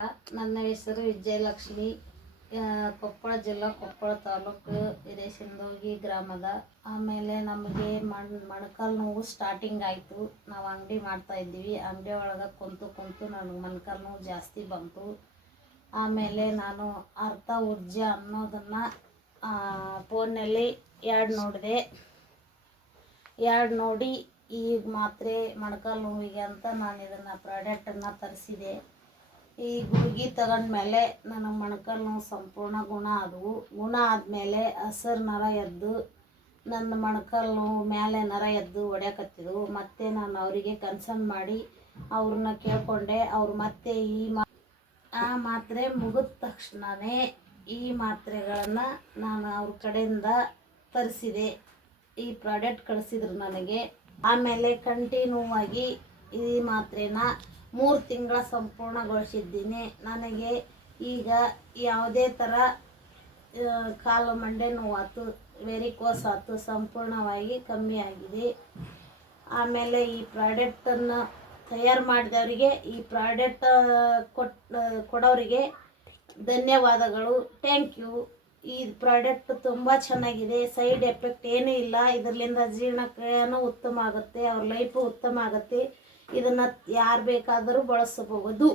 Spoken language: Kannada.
ನನ್ನ ಹೆಸರು ವಿಜಯಲಕ್ಷ್ಮಿ. ಕೊಪ್ಪಳ ಜಿಲ್ಲಾ ಕೊಪ್ಪಳ ತಾಲೂಕು ಹಿರೇಸಿಂದೋಗಿ ಗ್ರಾಮದ. ಆಮೇಲೆ ನಮಗೆ ಮೊಣಕಾಲು ನೋವು ಸ್ಟಾರ್ಟಿಂಗ್ ಆಯಿತು. ನಾವು ಅಂಗಡಿ ಮಾಡ್ತಾಯಿದ್ವಿ. ಅಂಗಡಿ ಒಳಗೆ ಕುಂತು ನನಗೆ ಮೊಣಕಾಲು ನೋವು ಜಾಸ್ತಿ ಬಂತು. ಆಮೇಲೆ ನಾನು ಅರ್ಥ ಉಜ್ಜ ಅನ್ನೋದನ್ನು ಫೋನ್ನಲ್ಲಿ ನೋಡಿದೆ. ನೋಡಿ ಈಗ ಮಾತ್ರೆ ಮೊಣಕಾಲು ನೋವಿಗೆ ಅಂತ ನಾನು ಇದನ್ನು ಪ್ರಾಡಕ್ಟನ್ನು ತರಿಸಿದೆ. ಈ ಗುಳಿಗೆ ತಗೊಂಡ್ಮೇಲೆ ನನ್ನ ಮೊಣಕಾಲು ನೋವು ಸಂಪೂರ್ಣ ಗುಣ ಆದವು. ಗುಣ ಆದಮೇಲೆ ಹಸಿರು ನರ ಎದ್ದು ನನ್ನ ಮೊಣಕಾಲು ನೋವು ಮೇಲೆ ನರ ಎದ್ದು ಹೊಡ್ಯಾಕತ್ತಿದ್ವು. ಮತ್ತು ನಾನು ಅವರಿಗೆ ಕನ್ಸರ್ನ್ ಮಾಡಿ ಅವ್ರನ್ನ ಕೇಳಿಕೊಂಡೆ. ಅವ್ರು ಮತ್ತೆ ಆ ಮಾತ್ರೆ ಮುಗಿದ ತಕ್ಷಣವೇ ಈ ಮಾತ್ರೆಗಳನ್ನು ನಾನು ಅವ್ರ ಕಡೆಯಿಂದ ತರಿಸಿದೆ. ಈ ಪ್ರಾಡಕ್ಟ್ ಕಳಿಸಿದ್ರು ನನಗೆ. ಆಮೇಲೆ ಕಂಟಿನ್ಯೂ ಆಗಿ ಈ ಮಾತ್ರೆನ 3 ತಿಂಗಳ ಸಂಪೂರ್ಣಗೊಳಿಸಿದ್ದೀನಿ. ನನಗೆ ಈಗ ಯಾವುದೇ ಥರ ಕಾಲು ಮಂಡೆ ನೋವಾತು, ವೆರಿಕೋಸ್ ಆಯ್ತು, ಸಂಪೂರ್ಣವಾಗಿ ಕಮ್ಮಿ ಆಗಿದೆ. ಆಮೇಲೆ ಈ ಪ್ರಾಡಕ್ಟನ್ನು ತಯಾರು ಮಾಡಿದವರಿಗೆ, ಈ ಪ್ರಾಡಕ್ಟ್ ಕೊಡೋರಿಗೆ ಧನ್ಯವಾದಗಳು. Thank you. ಈ ಪ್ರಾಡಕ್ಟ್ ತುಂಬ ಚೆನ್ನಾಗಿದೆ. ಸೈಡ್ ಎಫೆಕ್ಟ್ ಏನೂ ಇಲ್ಲ. ಇದರಿಂದ ಜೀರ್ಣಕ್ರಿಯೆನೂ ಉತ್ತಮ ಆಗುತ್ತೆ, ಅವ್ರ ಲೈಫು ಉತ್ತಮ ಆಗುತ್ತೆ. ಇದನ್ನು ಯಾರು ಬೇಕಾದರೂ ಬಳಸಬಹುದು.